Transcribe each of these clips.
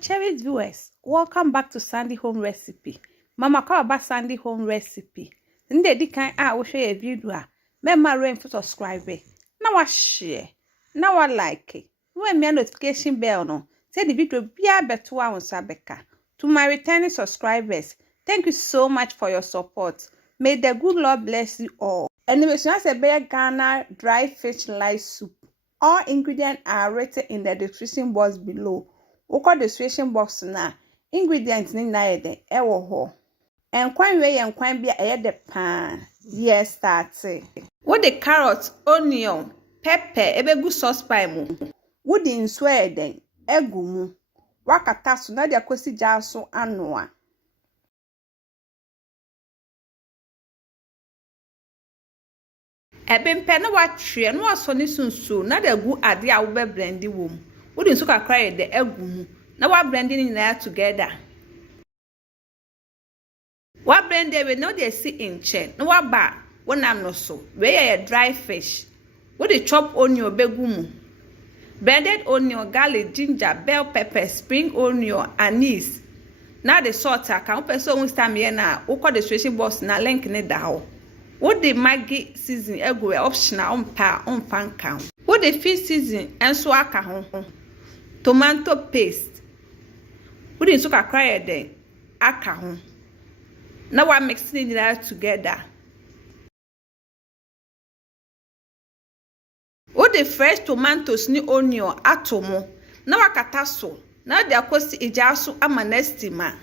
cherished viewers, welcome back to Sandy Home Recipe. Mama call about Sandy Home Recipe. Nde di kan a wo hwe video a memma rain for subscribe. Na wa share, na wa like. No me notification bell no. Say the video bia beto a won sabeka. To my returning subscribers, thank you so much for your support. May the good Lord bless you all. Anyway, so as a Ghana dry fish light soup. All ingredients are written in the description box below. Oko description box na ingredients ni na yede ewo ho. Enkwan we enkwan bia eyede pan. Yes, start. Wo the carrot, onion, pepper ebegu sauce pan mu. Wo the nso eden egu mu. Wakata so na dia kosi gya so anoa. Ebempe na watwe na waso ni sunsu na da gu ade a wo be blendi wom. Wo di nso kakra ye de egu mu na wa blendi ni na together. Wa blend we no dey see in chain. Na wa ba wonam no so. We ye dry fish. Wo di chop onion begu mu. Blended onion, garlic, ginger, bell pepper, spring onion, anise. Na the salt aka wo person won stand here na wo call the description box na link ni da ho. What the Maggi season ego optional on fan count. What the fish season and so aka ho. Tomato paste. What the sugar cry then aka ho. Now we're mixing it together. What the fresh tomatoes ni onion atomo. Now akata so. Now they are kosi ijasu amanestima.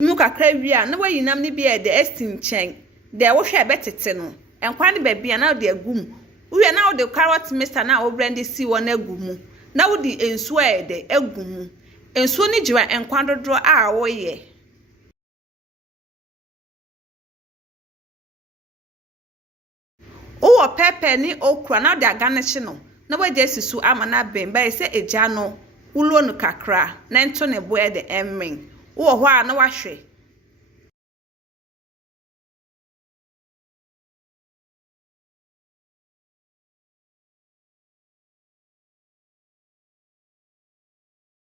Muka krewia na wayinam ne bia de estin chen de wo hwe betete no enkwan ne babia na de agum uwe na wo de carrot mixture na wo blend si wo na agumu na wo di ensuo de agumu ensuo ni jiwa enkwan dodro a wo ye wo pepper ni okra na de aganish no na wo je sisu ama na ben ba se eja no ulo no kakra na ento ne boe de emmen wo ho a na wahwe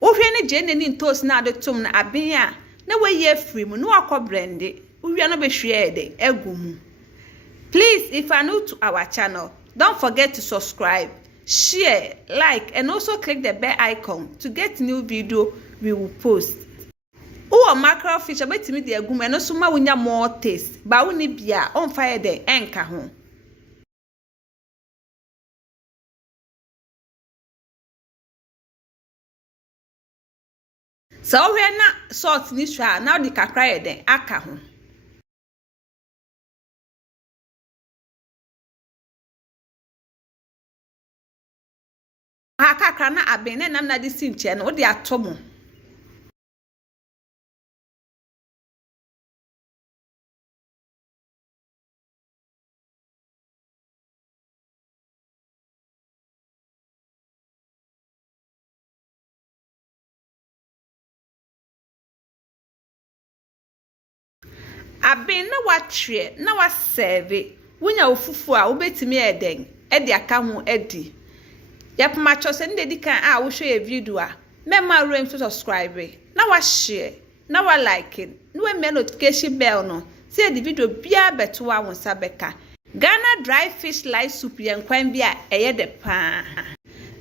wo hwe ne je ne toast na de tom na aben a na waye free mu no akọ blend wo hwe no be hwe de agumu. Please, if you are new to our channel, don't forget to subscribe, share, like and also click the bell icon to get new video we will post. Oh, mackerel fish abetimi de agum eno so ma wonya more taste ba woni bia on fire de enka ho. So we na salt ni swa na di kakra ye den aka ho. Ha kakra na aben na nam na di sinche no di atomo. Aben na watwe na wa serve wunya ofufu a obetimi eden e de aka ho edi yapma chose nde di kan a wo hwe video a memma rem to subscribe na wa share na wa like no me notification bell no say the video bia beto wa won sabeka Ghana dry fish light soup yenkwan bia eye de pa.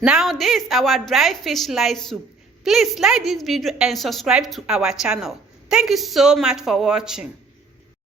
Now this is our dry fish light soup. Please like this video and subscribe to our channel. Thank you so much for watching.